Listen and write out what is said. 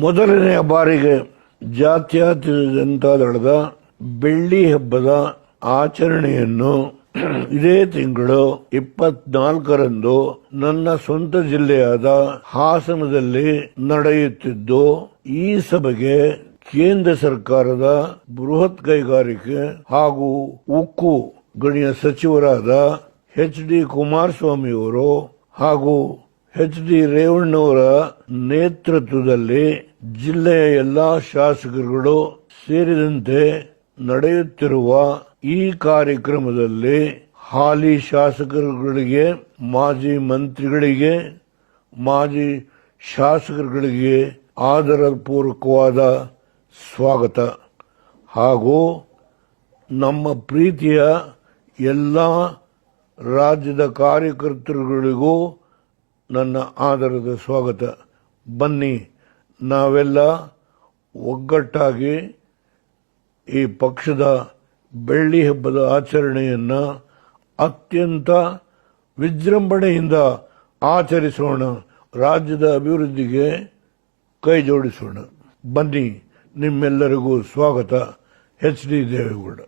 ಮೊದಲನೆಯ ಬಾರಿಗೆ ಜಾತ್ಯತೀತ ಜನತಾದಳದ ಬೆಳ್ಳಿ ಹಬ್ಬದ ಆಚರಣೆಯನ್ನು ಇದೇ ತಿಂಗಳು 24ರಂದು ನನ್ನ ಸ್ವಂತ ಜಿಲ್ಲೆಯಾದ ಹಾಸನದಲ್ಲಿ ನಡೆಯುತ್ತಿದ್ದು, ಈ ಸಭೆಗೆ ಕೇಂದ್ರ ಸರ್ಕಾರದ ಬೃಹತ್ ಕೈಗಾರಿಕೆ ಹಾಗೂ ಉಕ್ಕು ಗಣಿಯ ಸಚಿವರಾದ ಎಚ್.ಡಿ. ಕುಮಾರಸ್ವಾಮಿ ಅವರು ಹಾಗೂ ಎಚ್.ಡಿ. ರೇವಣ್ಣವರ ನೇತೃತ್ವದಲ್ಲಿ ಜಿಲ್ಲೆಯ ಎಲ್ಲಾ ಶಾಸಕರುಗಳು ಸೇರಿದಂತೆ ನಡೆಯುತ್ತಿರುವ ಈ ಕಾರ್ಯಕ್ರಮದಲ್ಲಿ ಹಾಲಿ ಶಾಸಕರುಗಳಿಗೆ, ಮಾಜಿ ಮಂತ್ರಿಗಳಿಗೆ, ಮಾಜಿ ಶಾಸಕರುಗಳಿಗೆ ಆದರಪೂರ್ವಕವಾದ ಸ್ವಾಗತ ಹಾಗೂ ನಮ್ಮ ಪ್ರೀತಿಯ ಎಲ್ಲ ರಾಜ್ಯದ ಕಾರ್ಯಕರ್ತರುಗಳಿಗೂ ನನ್ನ ಆದರದ ಸ್ವಾಗತ. ಬನ್ನಿ, ನಾವೆಲ್ಲ ಒಗ್ಗಟ್ಟಾಗಿ ಈ ಪಕ್ಷದ ಬೆಳ್ಳಿ ಹಬ್ಬದ ಆಚರಣೆಯನ್ನು ಅತ್ಯಂತ ವಿಜೃಂಭಣೆಯಿಂದ ಆಚರಿಸೋಣ. ರಾಜ್ಯದ ಅಭಿವೃದ್ಧಿಗೆ ಕೈ ಜೋಡಿಸೋಣ. ಬನ್ನಿ, ನಿಮ್ಮೆಲ್ಲರಿಗೂ ಸ್ವಾಗತ. ಎಚ್.ಡಿ. ದೇವೇಗೌಡ.